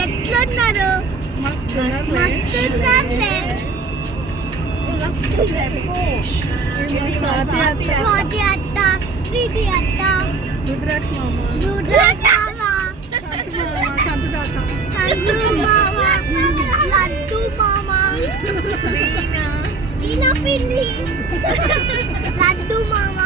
ఎట్లున్నారు స్వాతి అత్త ఇది అత్త రుద్రాక్ష మామ రుద్రమామ సందు మామ లడ్డు మామ ఈయన పిన్ని లడ్డు మామ